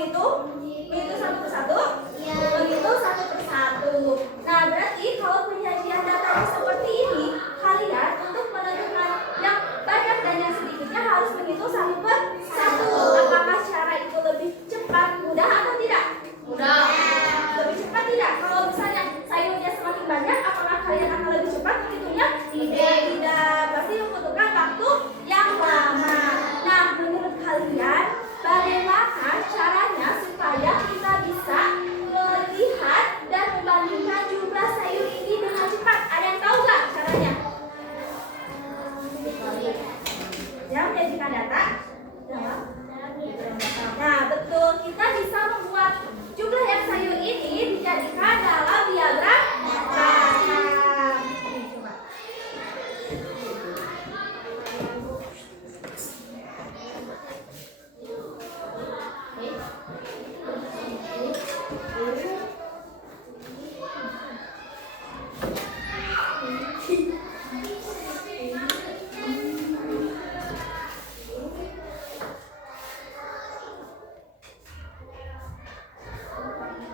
menghitung satu persatu, menghitung satu persatu. Nah, berarti kalau penyajian datanya seperti ini, kalian untuk menentukan yang banyak dan yang sedikitnya harus menghitung satu persatu. Apakah cara itu lebih cepat, mudah atau tidak? Mudah. Lebih cepat tidak? Kalau misalnya sayurnya semakin banyak, apakah kalian akan lebih cepat menghitungnya? Tidak. Pasti membutuhkan waktu yang lama. Nah, menurut kalian, bagaimana caranya supaya kita bisa melihat dan membandingkan jumlah sayur ini dengan cepat? Ada yang tahu nggak caranya? Ya, menjadikan data. Nah, betul. Kita bisa membuat jumlah yang sayur ini dijadikan dalam diagram data. Ini coba.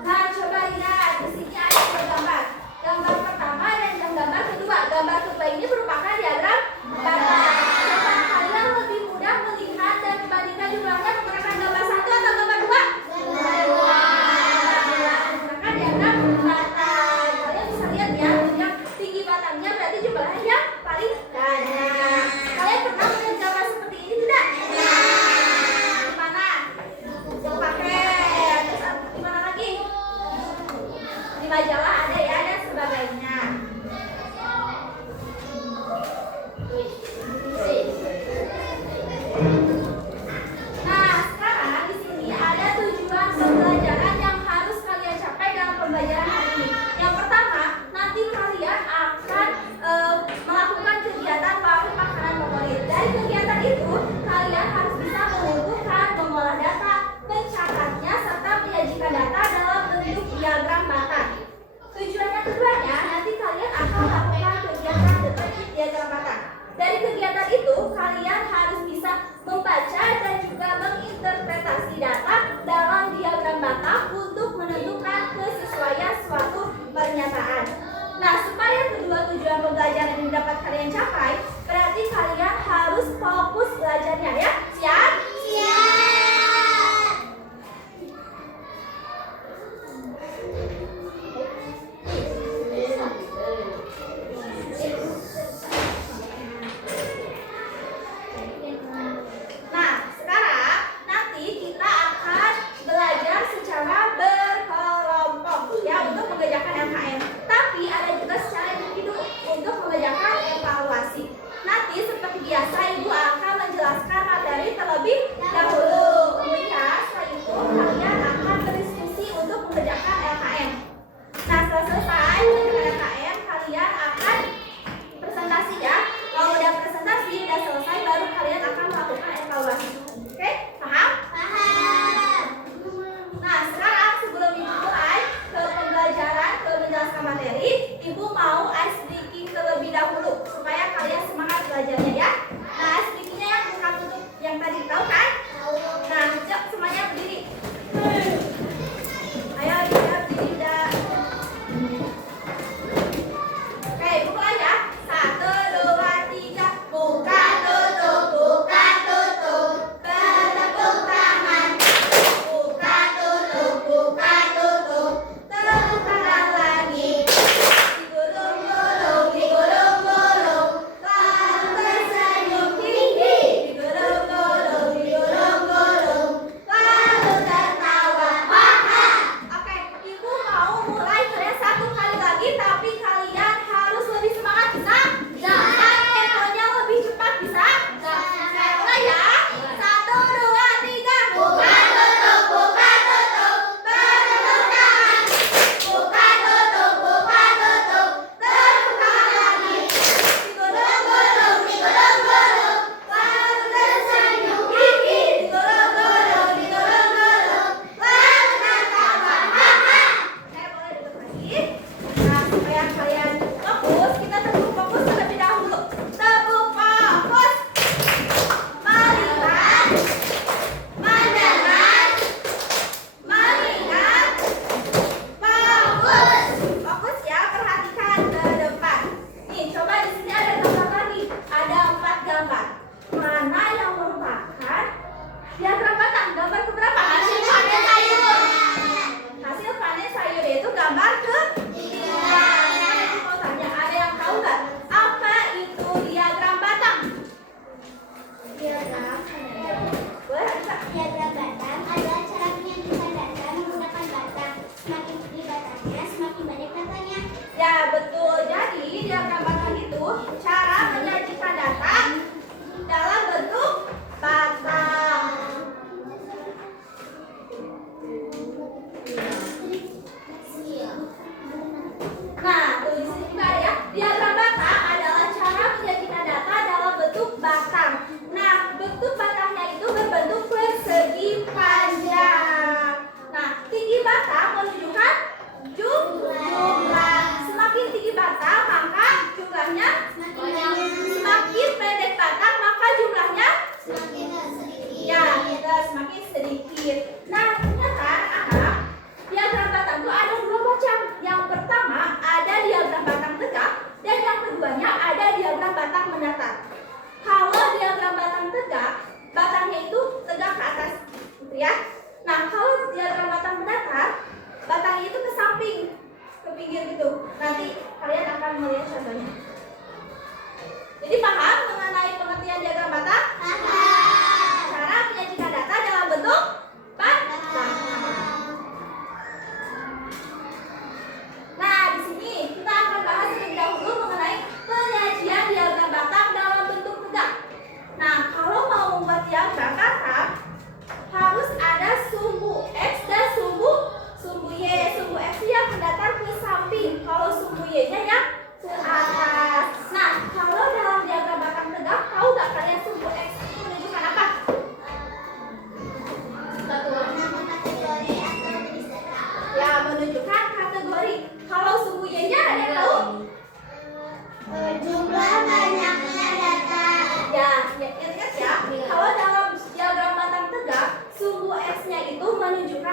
Nah, coba lihat di sini ada dua gambar. Gambar pertama dan gambar kedua. Gambar kedua ini merupakan diagram data. Coba kalian lebih mudah melihat dan membandingkan jumlahnya menggunakan gambar satu atau gambar dua? Menggunakan diagram data. Kalian bisa lihat ya, yang tinggi batangnya berarti jumlahnya yang paling banyak. Kalian pernah melihat gambar seperti ini tidak? Di mana? Yang pakai. Terus di mana lagi? Di majalah ada ya, dan sebagainya. Nah, sekarang di sini ada tujuan pembelajaran yang harus kalian capai dalam pembelajaran hari ini. Yang pertama, nanti kalian akan melakukan kegiatan waktu makanan favorit. Dari kegiatan itu, kalian harus bisa mengumpulkan, mengolah data, mencatatnya, serta menyajikan data dalam bentuk diagram batang.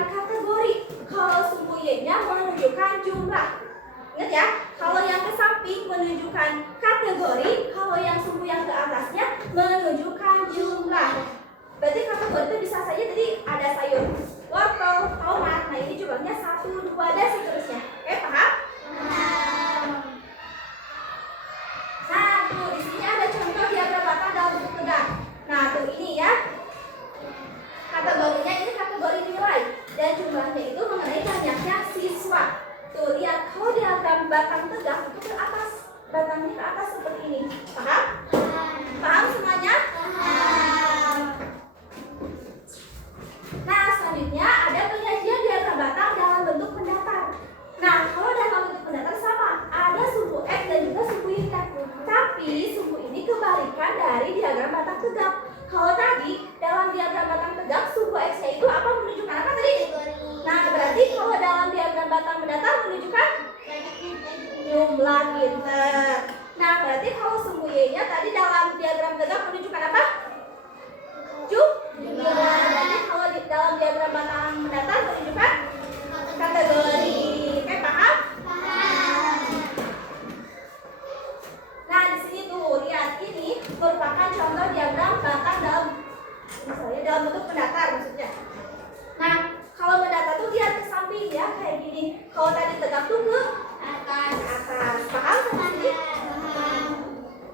kategori. Kalau sumbu Y-nya menunjukkan jumlah. Ingat ya, kalau yang ke samping menunjukkan kategori, kalau yang sumbu yang ke atasnya menunjukkan jumlah. Berarti kategori itu bisa saja tadi ada sayur, wortel, tomat. Nah ini jumlahnya 1, 2 dan seterusnya. Oke, paham? Nah tuh di sini ada contoh diagram batang dalam bentuk tegak. Nah tuh ini ya. Kategorinya ini kategori nilai dan jumlahnya itu mengenai banyaknya siswa. Tuh lihat, kalau diagram batang tegak itu ke atas, batangnya ke atas seperti ini. Paham? Paham semuanya? Paham. Nah selanjutnya ada penyajian diagram batang dalam bentuk pendatar. Nah kalau dalam bentuk pendatar sama, ada sumbu X dan juga sumbu Y. Tapi sumbu ini kebalikan dari diagram batang tegak. Kalau tadi dalam diagram batang tegak sumbu X-nya itu apa, menunjukkan apa tadi? Nah berarti kalau dalam diagram batang mendatar menunjukkan jumlah pinter. Nah berarti kalau sumbu Y-nya tadi dalam diagram tegak menunjukkan apa? Jumlah. Berarti kalau dalam diagram batang mendatar menunjukkan kategori. Oke, paham? Paham. Nah di sini tuh lihat, ini merupakan contoh diagram batang dalam misalnya dalam bentuk pendatar maksudnya. Nah kalau mendatar tuh lihat ke samping ya kayak gini. Kalau tadi tegak tuh ke atas. Paham sampai sini?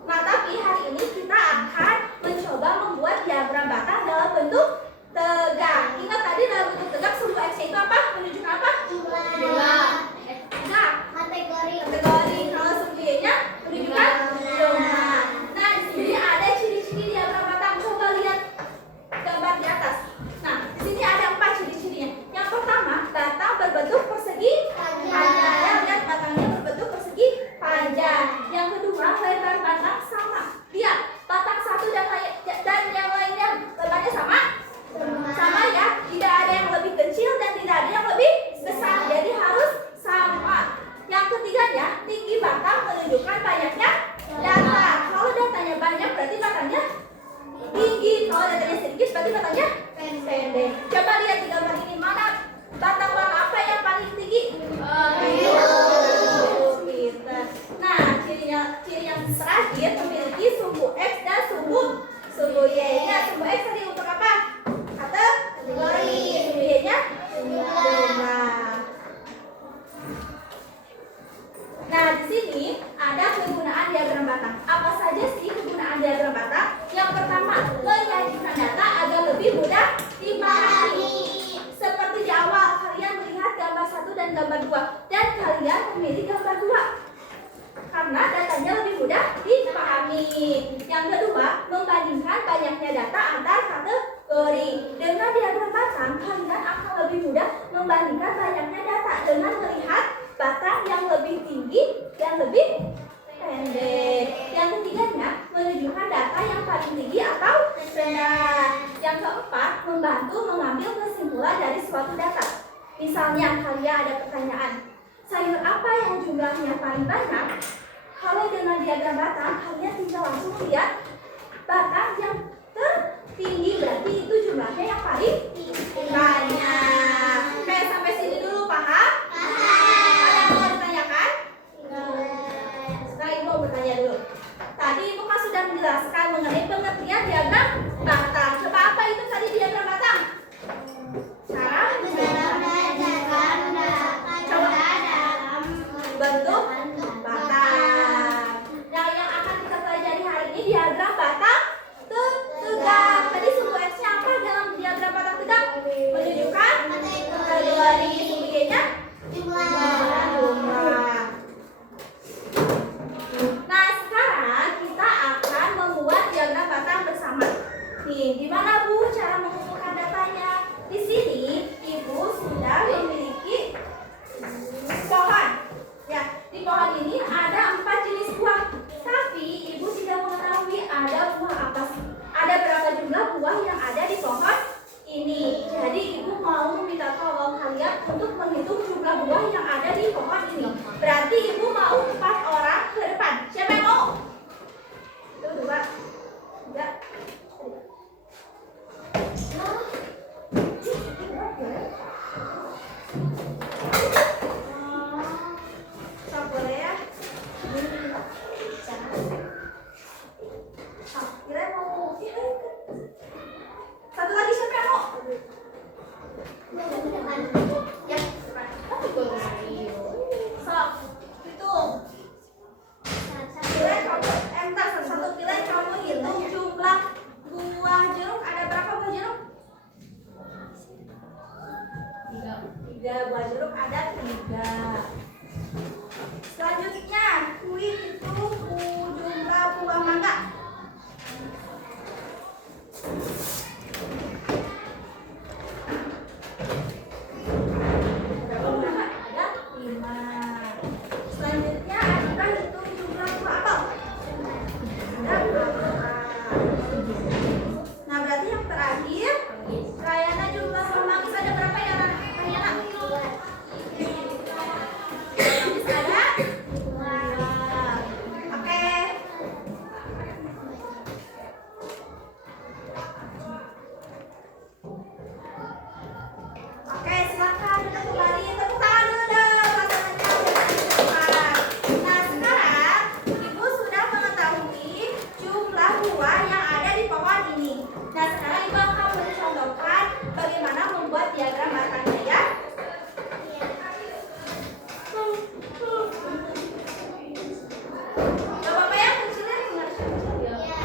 Nah tapi hari ini kita akan mencoba membuat diagram batang dalam bentuk tegak. Ingat tadi dalam bentuk tegak sumbu X itu apa? Menunjukkan apa? Jumlah. Tegak. Kategori. Kalau sumbu Y-nya menunjukkan jumlah. Nah di sini ada ciri-ciri diagram batang. Coba lihat gambar di atas. Nah di sini ada 4 ciri-cirinya. Yang pertama, batang berbentuk persegi panjang. Ya, lihat batangnya berbentuk persegi panjang. Yang kedua, lebar batang sama. Lihat batang satu dan yang lainnya lebarnya sama. Sama ya, tidak ada yang lebih kecil dan tidak ada yang lebih besar. Jadi harus sama. Yang ketiganya, tinggi batang menunjukkan banyaknya data. Kalau datanya banyak berarti batangnya tinggi. Kalau datanya sedikit berarti batangnya pendek. Coba lihat di gambar ini, mana batang warna apa yang paling tinggi? Pinter. Nah, ciri yang terakhir memiliki sumbu X dan sumbu Y. Nya sumbu X tadi untuk apa? Kategori. Sumbu Y-nya jumlah. Nah, di sini ada kegunaan diagram batang. Apa saja sih kegunaan diagram batang? Yang pertama, menyajikan data agar lebih mudah dipahami. Seperti di awal, kalian melihat gambar 1 dan gambar 2 dan kalian memilih gambar 2 karena datanya lebih mudah dipahami. Yang kedua, membandingkan banyaknya data antar kategori. Dengan diagram batang, kalian akan lebih mudah membandingkan banyaknya data dengan melihat batang yang lebih tinggi dan lebih pendek. Yang ketiganya, menunjukkan data yang paling tinggi atau rendah. Yang keempat, membantu mengambil kesimpulan dari suatu data. Misalnya, kalian ada pertanyaan, sayur apa yang jumlahnya paling banyak? Kalau dengan diagram batang, kalian tinggal langsung lihat batang yang tertinggi, berarti itu jumlahnya yang paling banyak. Oke, sampai sini dulu, paham? Ada yang mau ditanyakan? Sekarang Ibu mau bertanya dulu. Tadi Ibu kan sudah menjelaskan mengenai pengertian diagram batang. Coba apa itu tadi diagram batang? Cara menjelaskan dalam bentuk batang. Nah, yang akan kita pelajari hari ini diagram batang tegak. Tadi sumbu X-nya apa dalam diagram batang tegak? Menunjukkan kategori. Sumbu Y-nya jumlah. Nah, sekarang kita akan membuat diagram batang bersama. Nih, gimana Bu cara mengumpulkan datanya? Di sini Ibu sudah memiliki pohon. Ya, di pohon ini ada 4 jenis buah. Tapi Ibu tidak mengetahui ada buah apa sih. Ada berapa jumlah buah yang ada di pohon ini. Jadi Ibu mau meminta tolong kalian untuk menghitung jumlah buah yang ada di pohon ini. Berarti Ibu mau 4 orang ke depan. Siapa yang mau? 1, 2, 3. 3. Buah jeruk ada 3. Selanjutnya, kuih itu jumlah buah mangga. Berapa buah mangga? Ada 5. Selanjutnya, adakah itu jumlah buah apel? Ada 4. Nah, berarti yang terakhir, Rayana jumlah buah manggis ada berapa ya, Rayana? Manggis ada 2. Oke. Oke, silakan kita kembali. Tepuk tangan dulu dong. Nah, sekarang Ibu sudah mengetahui jumlah buah yang ada di pohon ini. Nah, sekarang Ibu akan mencontohkan bagaimana membuat diagram batangnya ya. Bapak yang kecilnya dengar ya.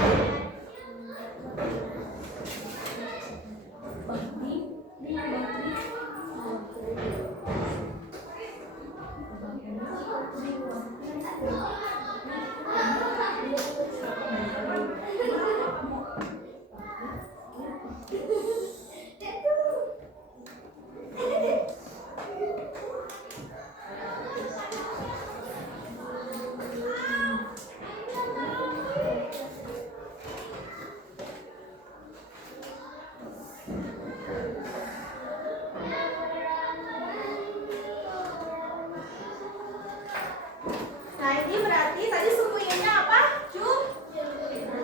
Nah, ini berarti tadi sumbu Y-nya apa?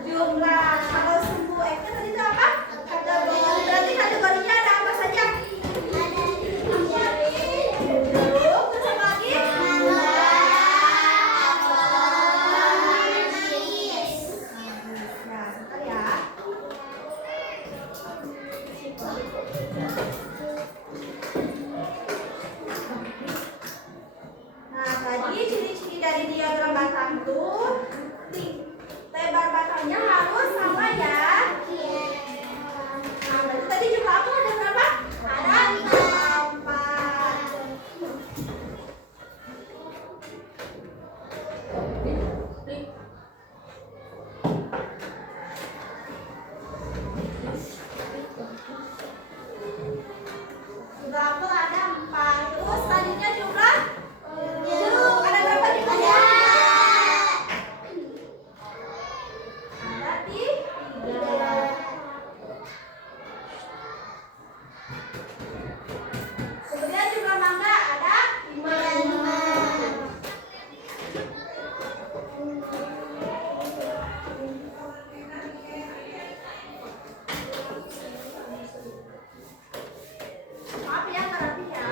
Jumlah. Kalau sumbu X-nya tadi itu apa? Kategori. Berarti kategorinya ada apa saja? Jeruk, terus apa lagi? Nah, sebentar ya. Nah, tadi ciri-ciri dari diagram batang tuh lebar batangnya harus sama ya. Nah, berarti tadi jumlah aku ada berapa? Ada 4. Jumlah apel ada 4. Terus selanjutnya jumlah jeruk ada berapa jumlahnya? Ada 3. Kemudian jumlah mangga ada 5. Maaf ya, Kak Raffi ya.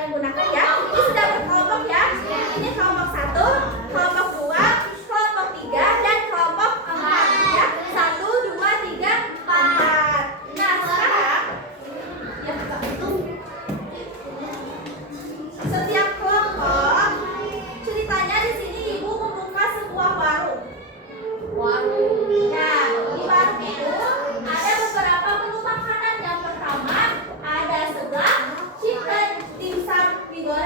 kalian gunakan ya. Ini sudah berkelompok ya. Ini kelompok 1, kelompok 2, kelompok 3, dan kelompok 4 ya. 1, 2, 3, 4. Nah sekarang ya, setiap kelompok ceritanya di sini ibu membuka sebuah warung. Nah, di warung itu ada beberapa menu makanan. Yang pertama ada seblak, chicken, dimsum, mie goreng.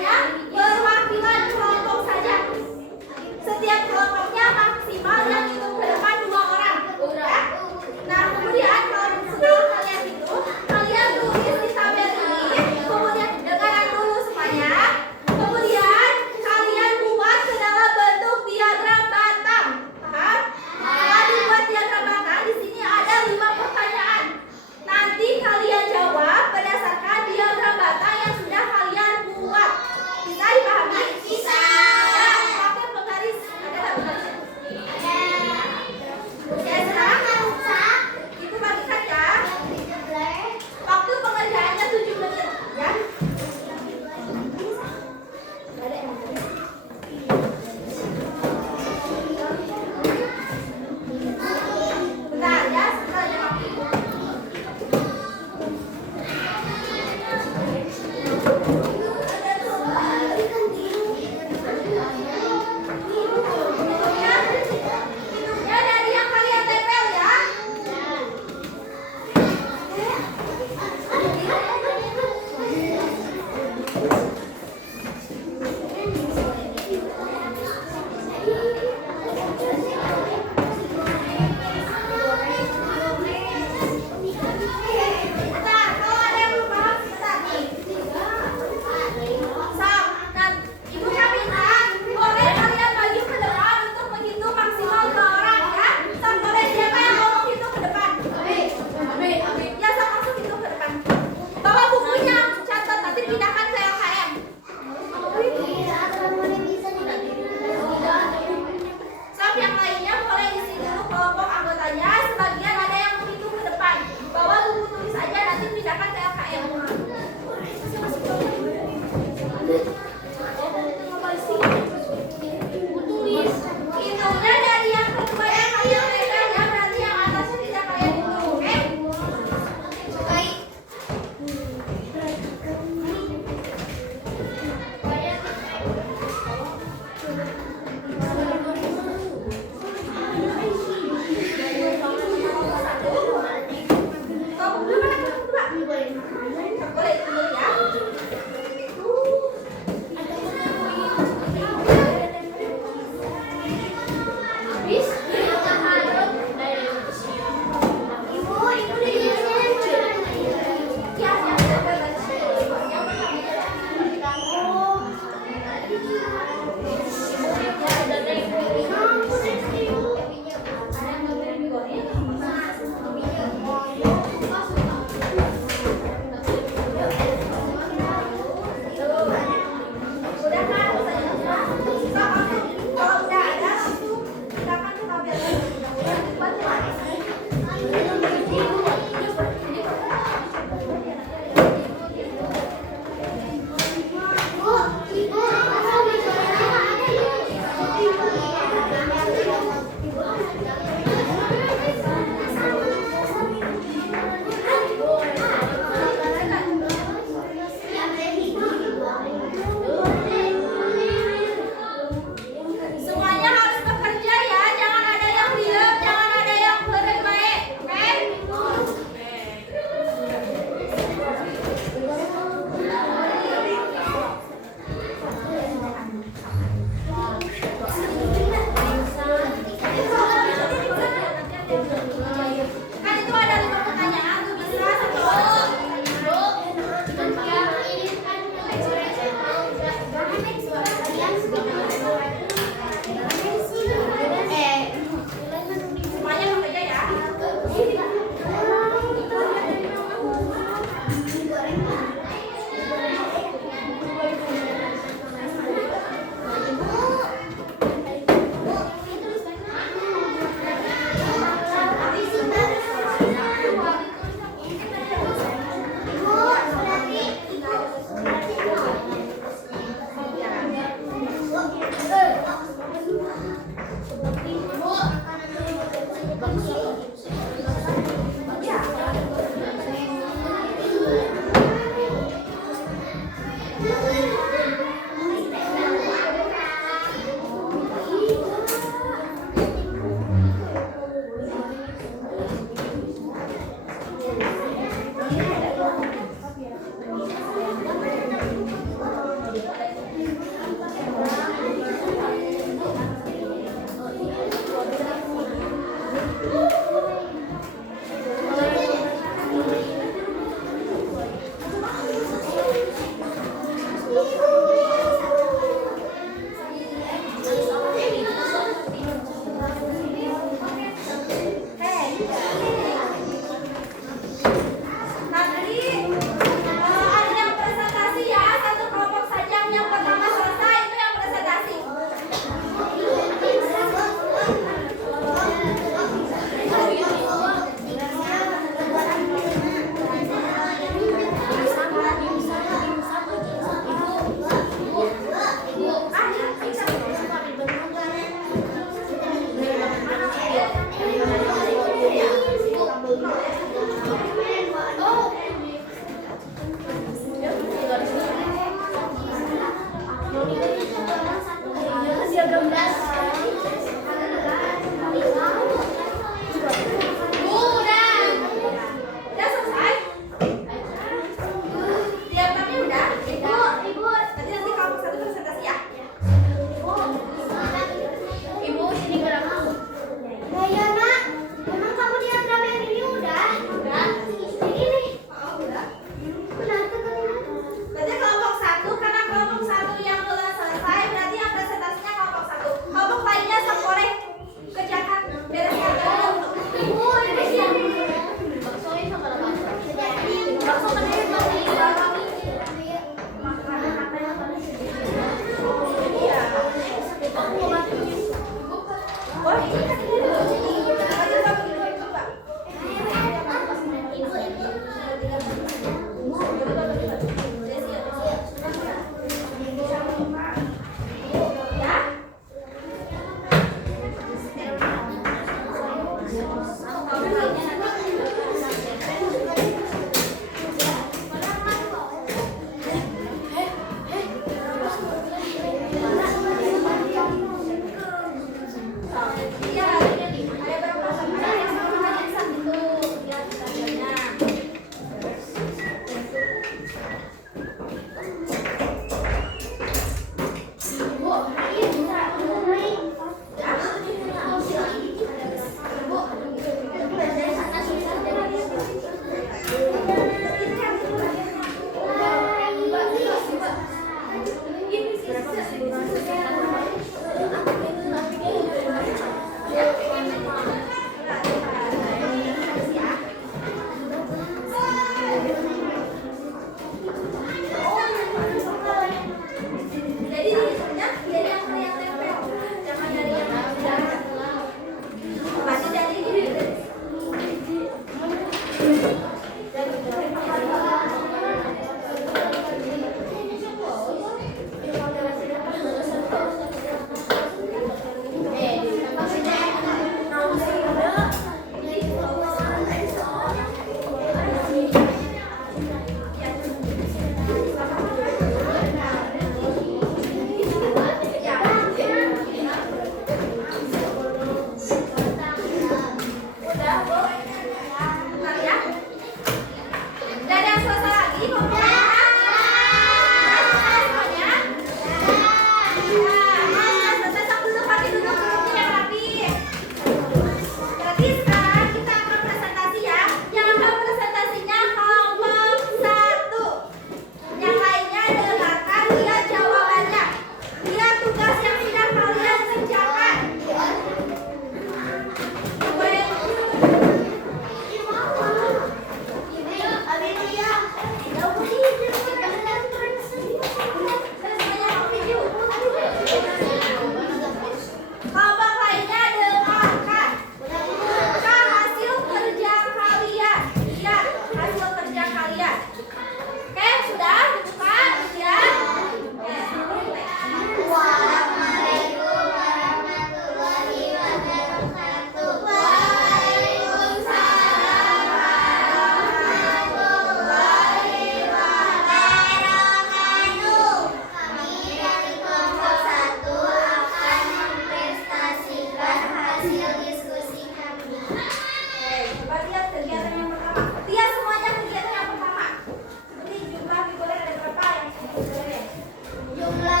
Jumlah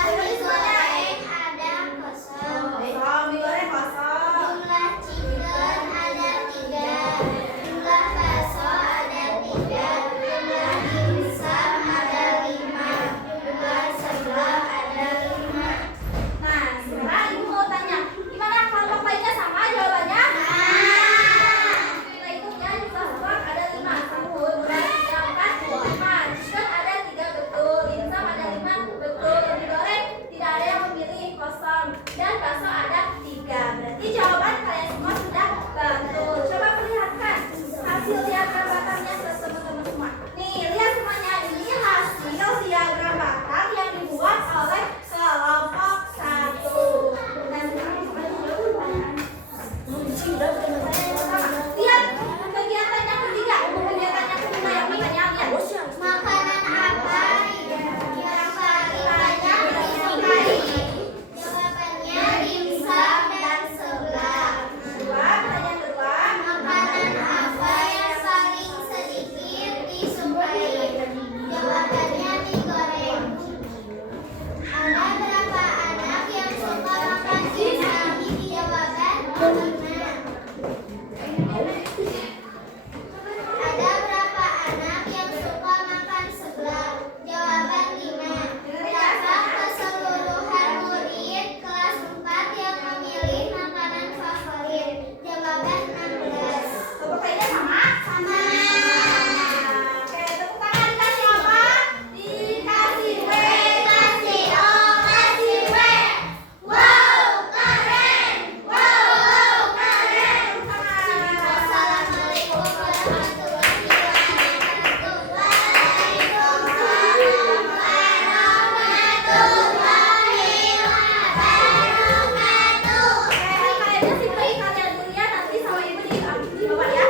chicken ada Ada berapa anak yang suka makan seblak? Jawaban 5. Berapa keseluruhan murid kelas 4 yang memilih makanan favorit? Jawaban 16. Apakah sama? Sama. Oke, tepuk tangan dikasih apa? Dikasih W. Kasih O, kasih W. Wow, keren. Wow, keren. Assalamualaikum warahmatullahi wabarakatuh. Waalaikumsalam warahmatullahi wabarakatuh. Kayaknya sih baik kalian dulu ya, nanti sama ibu di bawah ya.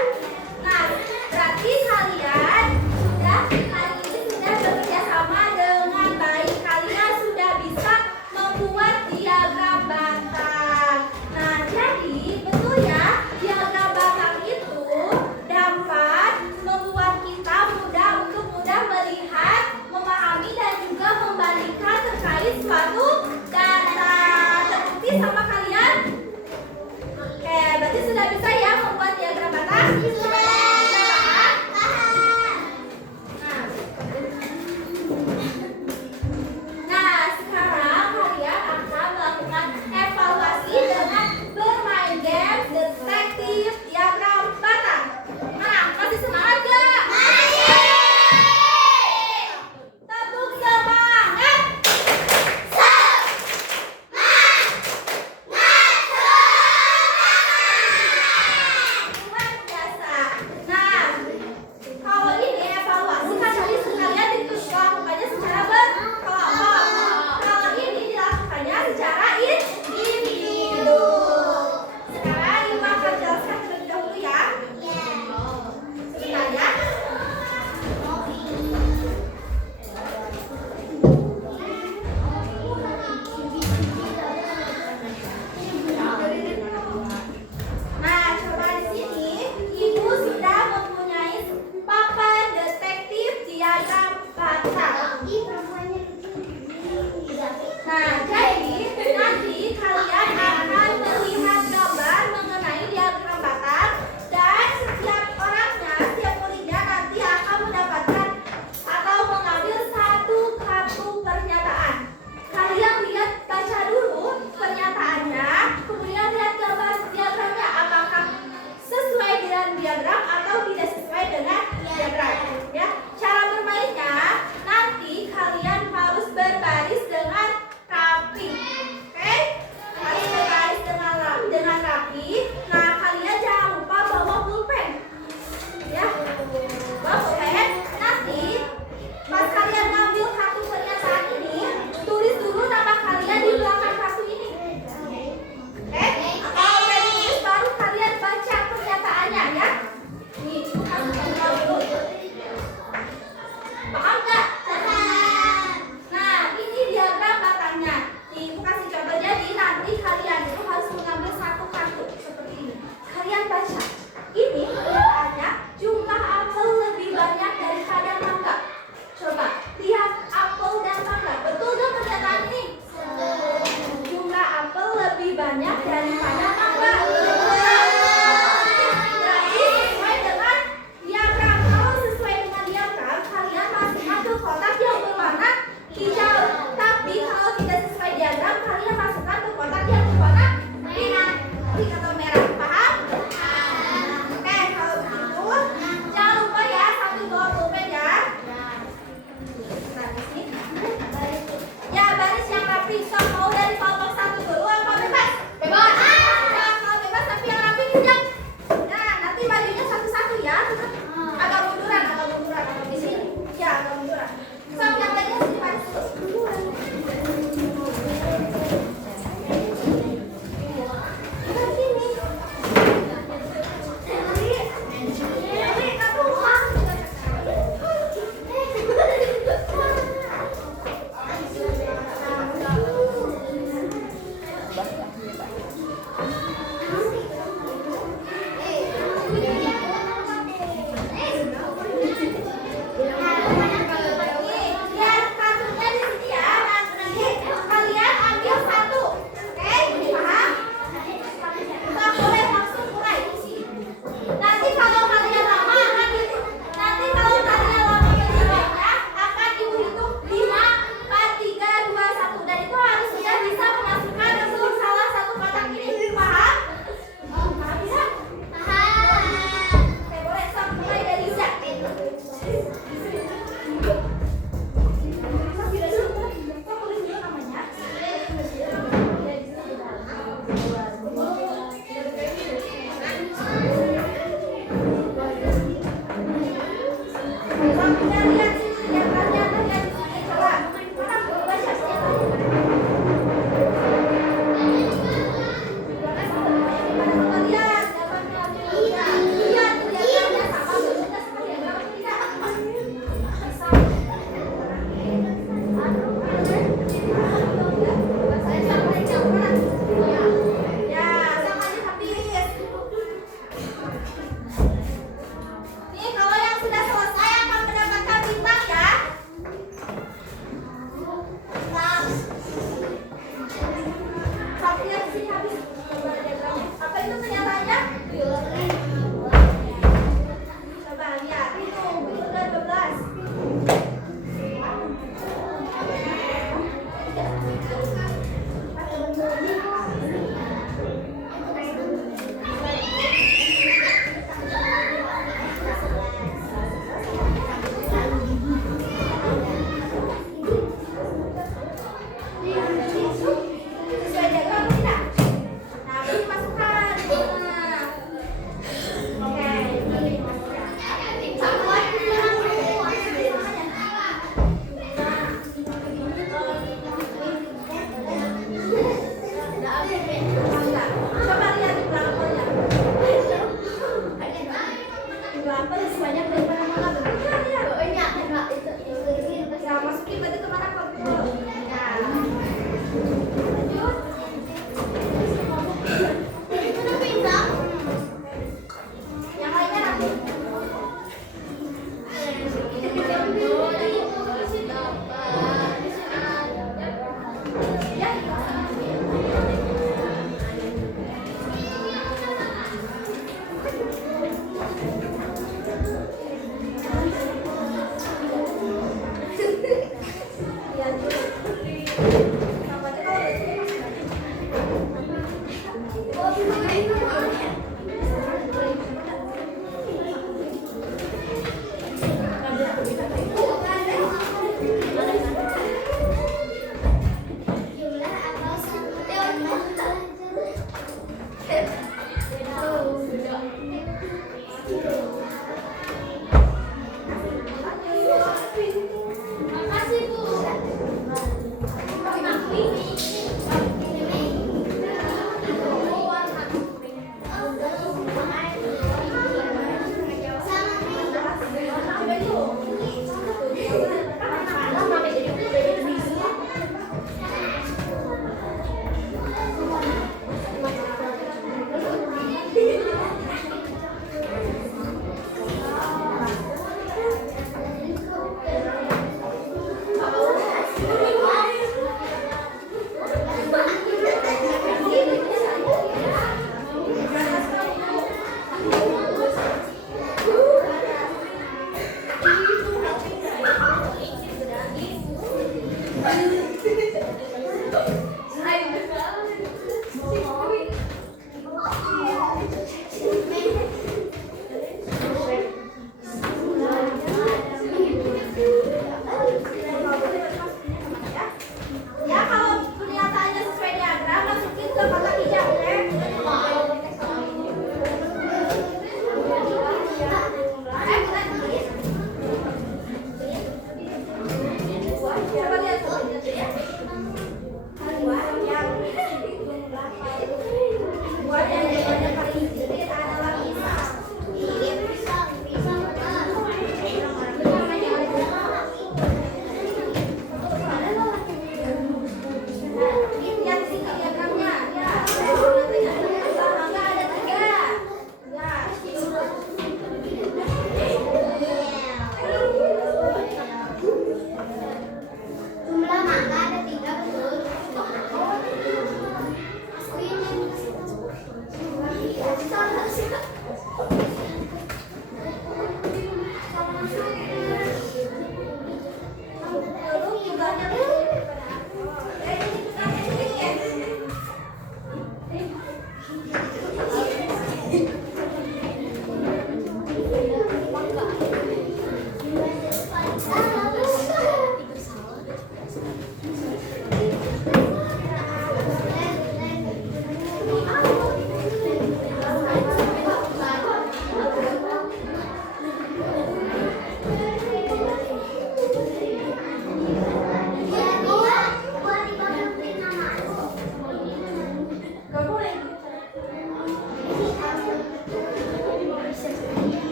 Nah, berarti kalian sudah hari ini sudah bekerja sama dengan baik. Kalian sudah bisa membuat diagram batang. Nah, jadi betul ya, diagram batang itu dapat membuat kita mudah melihat, memahami dan juga membandingkan terkait suatu data. Terbukti sama kalian? Oke, berarti sudah bisa ya membuat diagram batang? Sudah paham? Nah, sekarang kalian akan melakukan evaluasi dengan bermain game detektif diagram batang. Mana? Masih semangat gak? Masih. Tepuk semangat! Luar biasa. Nah, kalau ini evaluasi kan tadi sekalian dilakukannya secara berkelompok. Kalau ini dilakukannya secara individu. Sekarang Ibu akan jelaskan terlebih dahulu ya. Sebentar ya. Nah, coba di sini Ibu sudah mempunyai papan detektif diagram batang. Nah, jadi nanti kalian akan melihat gambar mengenai diagram batang dan setiap orangnya, setiap muridnya nanti akan mendapatkan atau mengambil satu kartu pernyataan. Kalian lihat, baca dulu pernyataannya, kemudian lihat gambar diagramnya apakah sesuai dengan diagram atau tidak sesuai dengan diagram. Ya, cara bermainnya nanti kalian harus berbaris dengan rapi. Oke? Harus berbaris dengan rapi. Nah, kalian jangan lupa bawa pulpen. Ya. Bawa pulpen. Nanti pas kalian ngambil kartu pernyataan ini, tulis dulu nama kalian di belakang kartu ini. Oke? Kalau udah ditulis baru kalian baca pernyataannya ya. Nih, harus tahu dulu. Paham nggak? Nah, ini diagram batangnya. Nih, Ibu kasih contoh. Jadi nanti kalian itu harus mengambil satu kartu seperti ini. Kalian baca. Ini pernyataannya jumlah apel lebih banyak daripada mangga. Coba lihat apel dan mangga. Betul nggak pernyataan ini? Jumlah apel lebih banyak daripada mangga. Berarti sesuai dengan diagram. Kalau sesuai dengan diagram, kalian masukkan ke kotak yang berwarna hijau. Tapi kalau tidak sesuai diagram, kalian masukkan ke kotak yang berwarna merah. Pink atau merah. Paham? Oke, kalau begitu jangan lupa ya sambil bawa pulpen ya. Nah, di sini. Ya, baris yang rapi. So, mau dari kelompok 1 dulu apa bebas? Bebas. Nah, kalau bebas tapi yang rapi kijang. Nah, nanti bajunya satu-satu ya. Agak munduran. Di sini. Ya, agak munduran. So, yang lainnya sini baris dulu. Kita sini. Lihat kartunya di sini ya. Nanti kalian ambil satu. Oke, paham? Kita boleh langsung mulai. Ya, lihat sini, lihat kalian, lihat sini, coba. Mana baca setiap hari. Lihat, jawabannya. Lihat, kelihatannya sama bentuknya seperti yang berapa tidak? Ya, sama aja habis. Nih, kalau yang sudah selesai akan mendapatkan bintang ya. Sampai sini habis. Coba diagramnya. Apa itu kenyataannya? Coba lihat, itu udah 12. Sesuai diagram atau tidak? Nah, berarti masukkan. Nah. Oke, ini masukkan. Coba lihat di belakangnya. Di belakang sebanyak dari mana-mana betul ya? Nah, masukin batu kemana kok? Nah, lanjut. Yang lainnya nanti. Ya.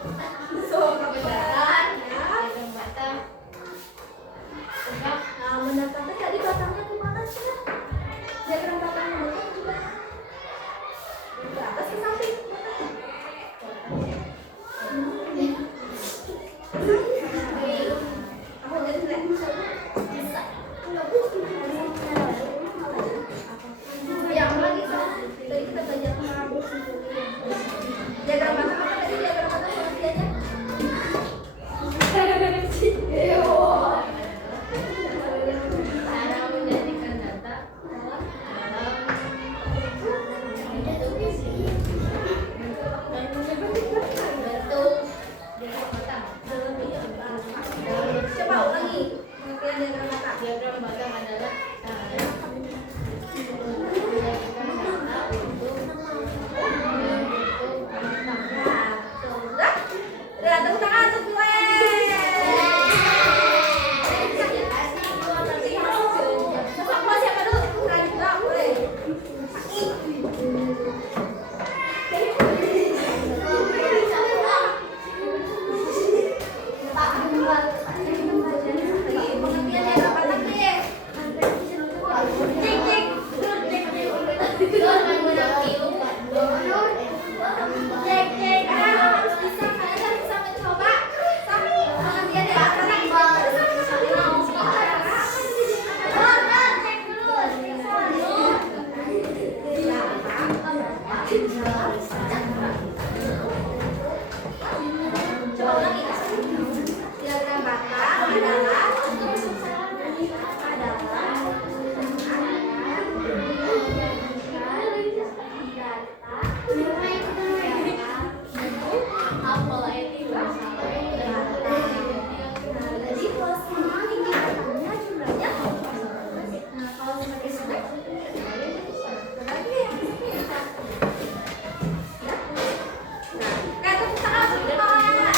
So, kebenaran ya. Nah, mendatangkan tadi batangnya di mana sih? Diagram batangnya betul juga. Ke atas ke samping. Aku lihat lihat. Bisa. Yang lagi tadi kita belajar tentang diagram batang apa tadi diagram batang pengertiannya? Cara menjadikan data Coba ulangi pengertian diagram batang. diagram batang adalah cara menjadikan data untuk membentuk batang. Nah, betul. Udah tepuk tangan untuk gue. Sosok lo siapa dulu? Keren juga, boleh. Lagi pengertian diagram batang deh. Cek cek, terus cek cek. Cek cek, harus bisa, kalian harus bisa mencoba. Tapi pengertian diagram batang. Coba ulangi. Diagram batang adalah jadi kalau semakin tinggi batangnya jumlahnya, nah kalau semakin sedikit berarti yang sedikit. Kayak tepuk tangan untuk semuanya.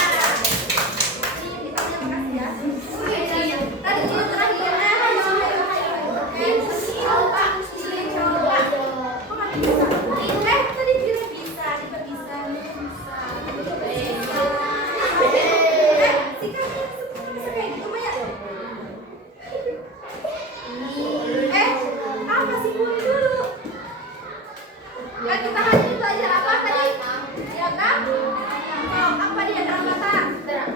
Kita punya makasih ya. Tadi jilid terakhir coba. Kok nggak bisa? Tadi jilid bisa, juga bisa. Bisa kayak gitu Maya. Kasih gue dulu. Kan kita hari ini belajar apa tadi? Diagram? Oh, apa diagram batang? Diagram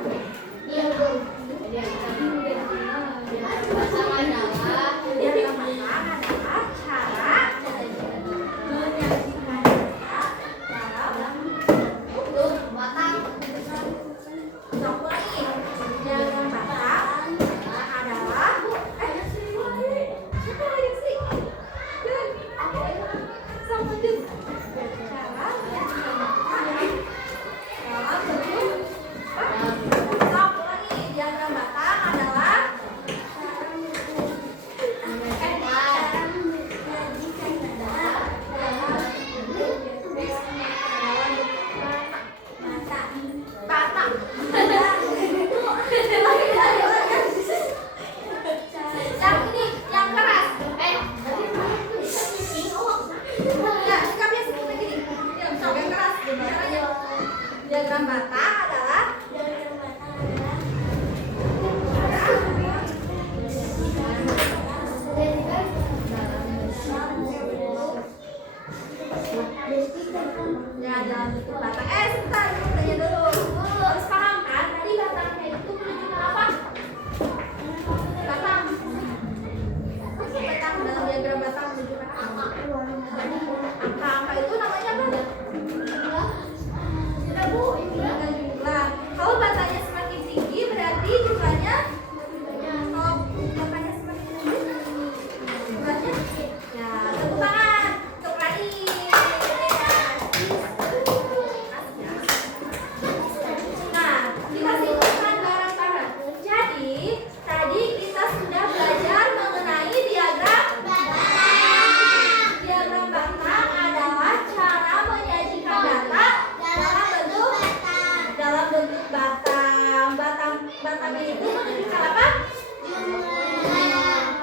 batang adalah cara menyajikan data dalam bentuk batang. Nah, ulangi. Diagram batang adalah siapa lagi sih? Sama tuh. Cara menyajikan data dalam bentuk batang. Ulangi. Diagram batang adalah cara menyajikan data dalam batang. Yang ini, yang keras. Ya, sikapnya seperti gini. Yang keras. Caranya. Diagram batang adalah ya dalam bentuk batang. Sebentar, tanya dulu. Harus paham kan? Tadi batangnya itu menunjukkan apa? Batang. Batang dalam diagram batang menunjukkan apa? Angka itu namanya apa? Jumlah. Kalau batangnya semakin tinggi berarti jumlahnya. Kalau batangnya semakin tinggi jumlahnya. Ya, tepuk tangan untuk Rani. Nah, kita simpulkan bareng-bareng. Jadi, tadi kita sudah belajar mengenai diagram batang. Diagram batang adalah cara menyajikan data dalam bentuk batang. Batang itu menunjukkan apa?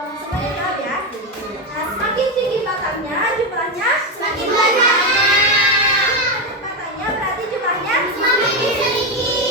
Semuanya tahu ya. Nah, semakin tinggi batangnya, jumlahnya semakin banyak. Batangnya berarti jumlahnya semakin sedikit.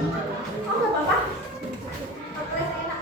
Oh nggak apa-apa. Oke, enak.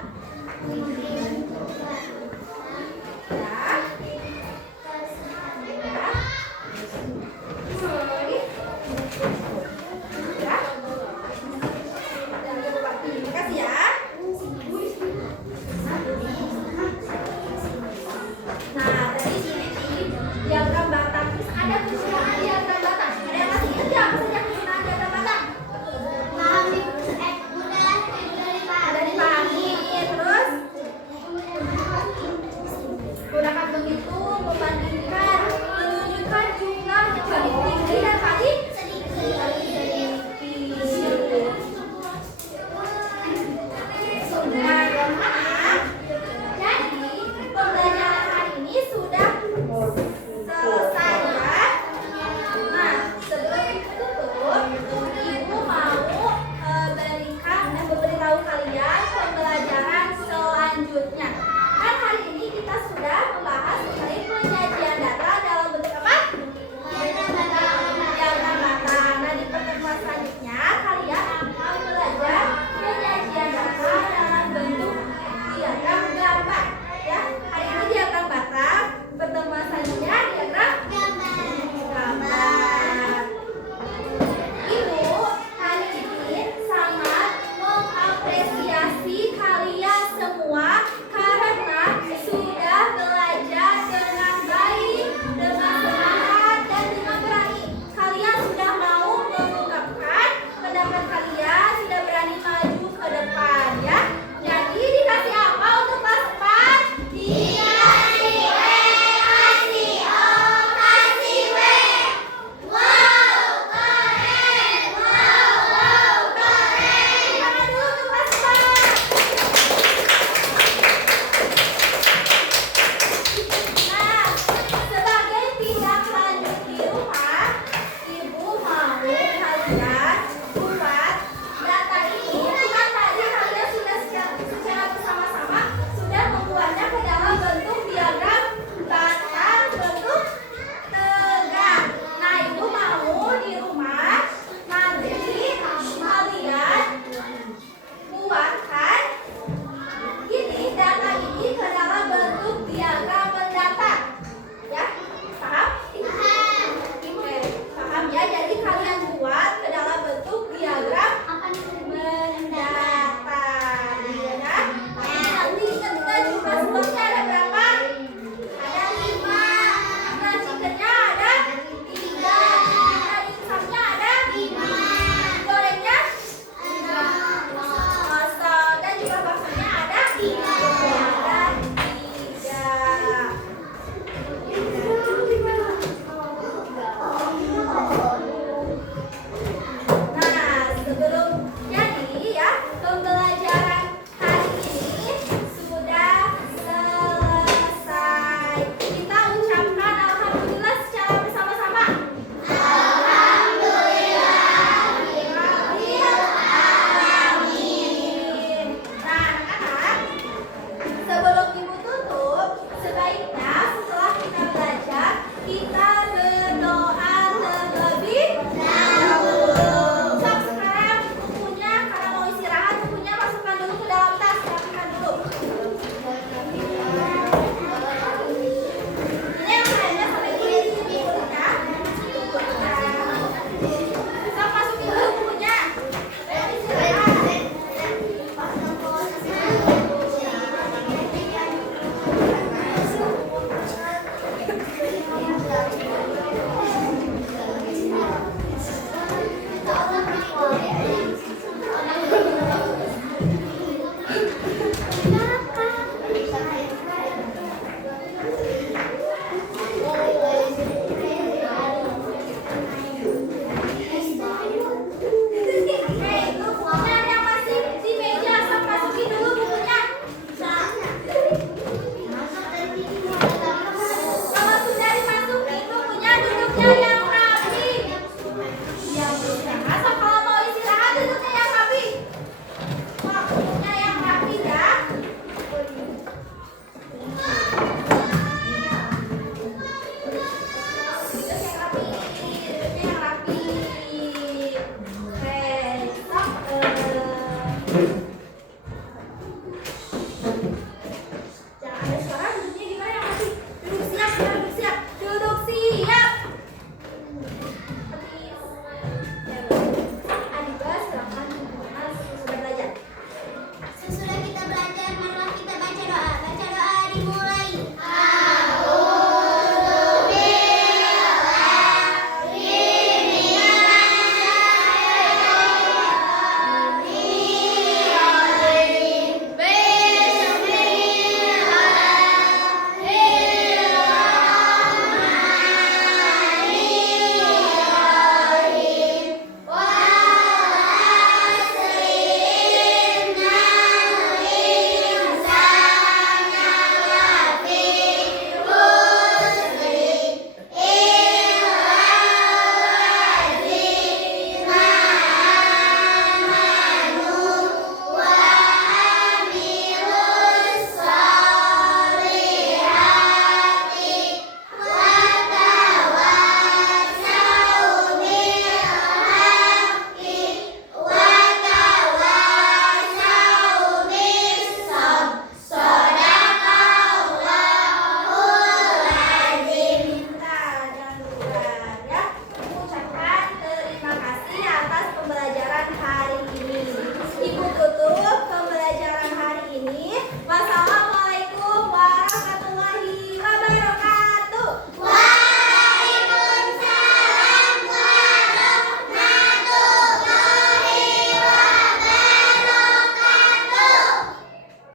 Wassalam.